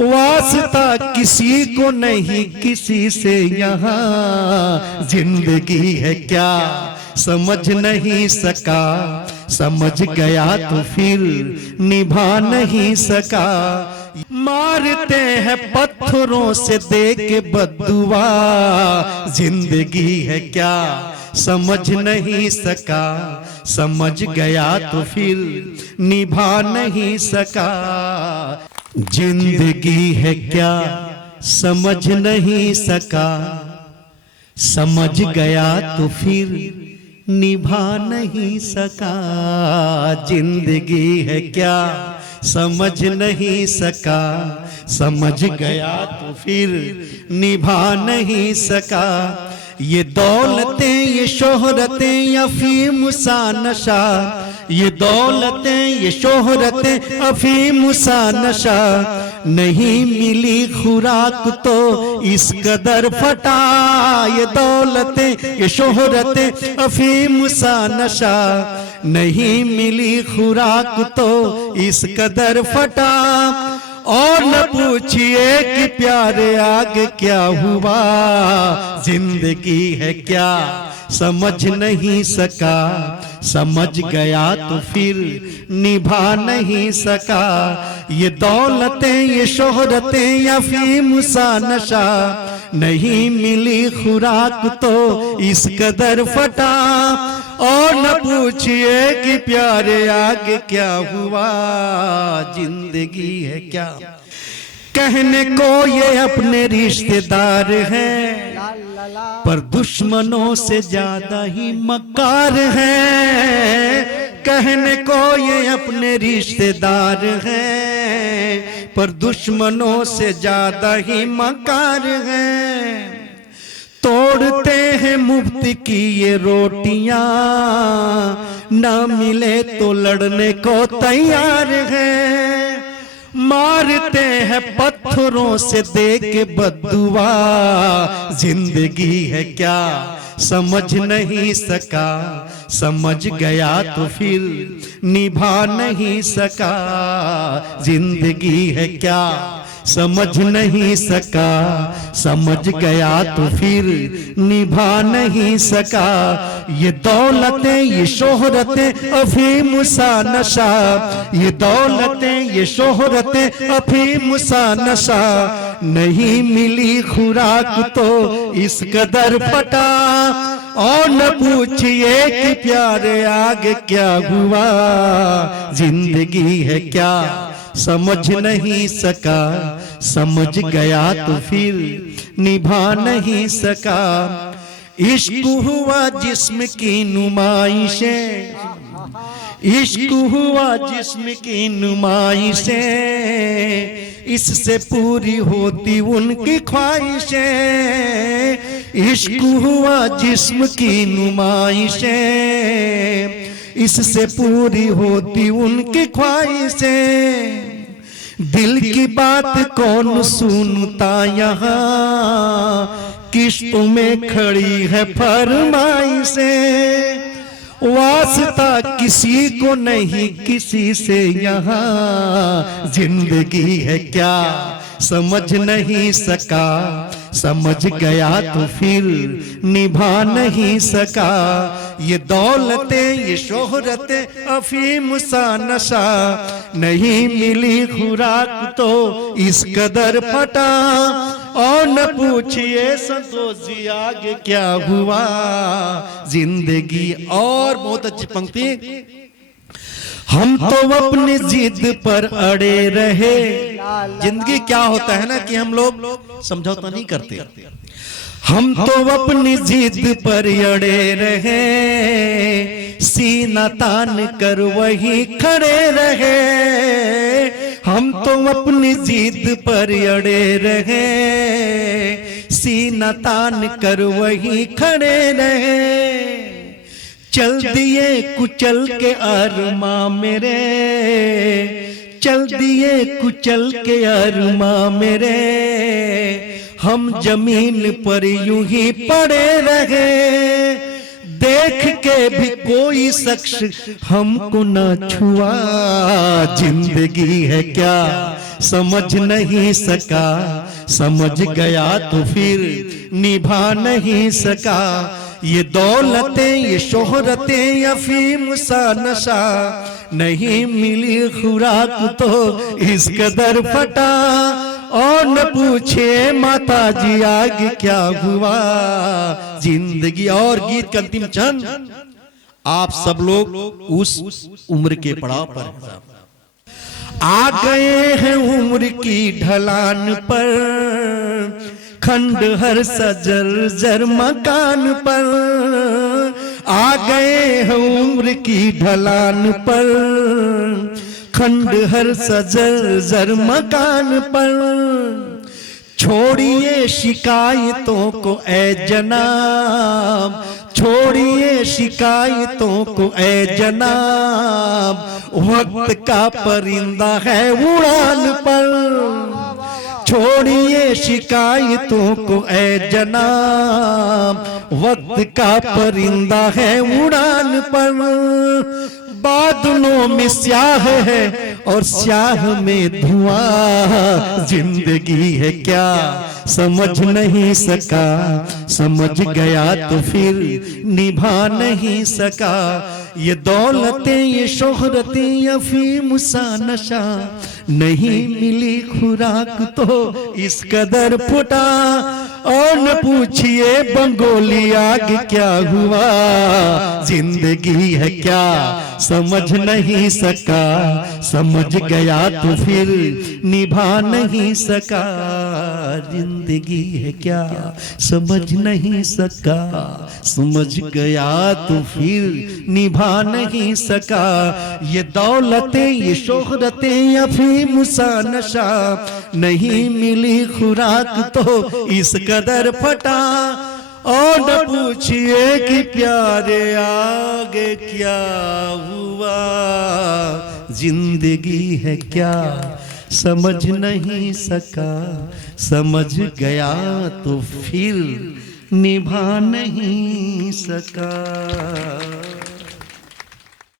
वास्ता किसी को नहीं किसी से यहाँ, जिंदगी है क्या समझ नहीं सका, समझ गया तो फिर निभा नहीं सका। मारते हैं पत्थरों से दे के बद्दुआ, जिंदगी है क्या समझ नहीं सका, समझ गया तो फिर निभा नहीं सका। जिंदगी है क्या समझ नहीं सका, समझ गया तो फिर निभा नहीं सका। जिंदगी है क्या समझ नहीं सका, समझ गया तो फिर निभा नहीं सका। ये दौलतें ये शोहरतें अफीम सा नशा, ये दौलतें ये शोहरतें अफीम सा नशा, नहीं मिली खुराक तो इस कदर फटा। ये दौलतें ये शोहरतें अफीम सा नशा, नहीं मिली खुराक तो इस कदर फटा। और न पूछिए कि प्यारे आगे क्या हुआ, जिंदगी है क्या समझ नहीं सका, समझ गया तो फिर निभा नहीं सका। ये दौलतें ये शोहरतें या अफीम सा नशा, नहीं मिली खुराक तो इस कदर फटा। और न पूछिए कि प्यारे आगे क्या हुआ, जिंदगी है क्या। कहने को ये अपने रिश्तेदार हैं, पर दुश्मनों से ज्यादा ही मक्कार हैं। कहने को ये अपने रिश्तेदार हैं, पर दुश्मनों से ज्यादा ही मक्कार हैं। तोड़ते हैं मुफ्त की ये रोटियां, ना मिले तो लड़ने को तैयार हैं। मारते हैं पत्थरों से दे के बद्दुआ, जिंदगी है क्या समझ नहीं सका, समझ गया तो फिर निभा नहीं सका। जिंदगी है क्या समझ नहीं सका, समझ गया तो फिर निभा नहीं सका। ये दौलतें ये शोहरतें अफीम सा नशा, ये दौलतें ये शोहरतें अफीम सा नशा, नहीं मिली खुराक तो इस कदर फटा। और न पूछिए कि प्यारे आगे क्या हुआ, जिंदगी है क्या समझ नहीं सका, समझ गया तो फिर निभा नहीं सका। इश्क हुआ जिस्म की नुमाइशें, इश्क हुआ जिस्म की नुमाइशें, इससे पूरी होती उनकी ख्वाहिशें। इश्क हुआ जिस्म की नुमाइशें, इससे पूरी होती उनकी ख्वाहिशें। दिल की बात कौन सुनता यहाँ, किश्तों में खड़ी है फरमाइशें। वास्ता किसी को नहीं किसी से यहाँ, जिंदगी है क्या समझ नहीं सका, समझ गया तो फिर निभा नहीं सका। ये दौलतें ये शोहरतें अफीम सा नशा, नहीं मिली खुराक तो इस कदर फटा। और न पूछिए संतोष जी आगे क्या हुआ, जिंदगी। और बहुत अच्छी पंक्ति, हम तो अपनी जिद पर अड़े रहे। जिंदगी क्या होता है ना कि हम लोग समझौता नहीं करते। हम तो अपनी जिद पर अड़े रहे, सीना तान कर वही खड़े रहे। हम तो अपनी जिद पर अड़े रहे, सीना तान कर वही खड़े रहे। चल दिए कुचल के अरमा मेरे, चल दिए कुचल के अरमा मेरे। हम जमीन पर यूं ही पड़े रहे, देख के भी कोई शख्स हमको न छुआ। जिंदगी है क्या समझ नहीं सका, समझ गया तो फिर निभा नहीं सका। ये दौलतें ये शोहरतें अफीम सा नशा, नहीं मिली खुराक तो इस कदर फटा। और न पूछे माता जी आगे क्या हुआ जिंदगी। और गीत का अंतिम चंद, आप सब लोग उस उम्र के पड़ाव पर हैं, आ गए हैं उम्र की ढलान पर, खंडहर सजर जर मकान पर। आ गए हैं उम्र की ढलान पर, खंडहर सजर जर मकान पर। छोड़िए शिकायतों को ए जनाब, छोड़िए शिकायतों को ए जनाब, वक्त का परिंदा है उड़ान पर। छोड़िए शिकायतों को ए जनाब, वक्त का परिंदा है उड़ान पर। बादलों में स्याह है और स्याह में धुआं, जिंदगी है क्या समझ नहीं सका, समझ गया तो फिर निभा नहीं सका। ये दौलतें ये शोहरतें अफीम सा नशा, नहीं मिली खुराक तो इस कदर फुटा। और न पूछिए बंगोली आगे क्या हुआ, जिंदगी है क्या समझ नहीं सका, समझ गया तो फिर निभा नहीं सका। जिंदगी है क्या समझ नहीं सका, समझ गया तो फिर निभा नहीं सका। ये दौलतें ये शोहरतें अफीम सा नशा, नहीं मिली खुराक तो इस कदर फटा। और न पूछिए कि प्यारे आगे क्या हुआ, जिंदगी है क्या समझ नहीं सका, समझ गया तो फिर निभा नहीं सका।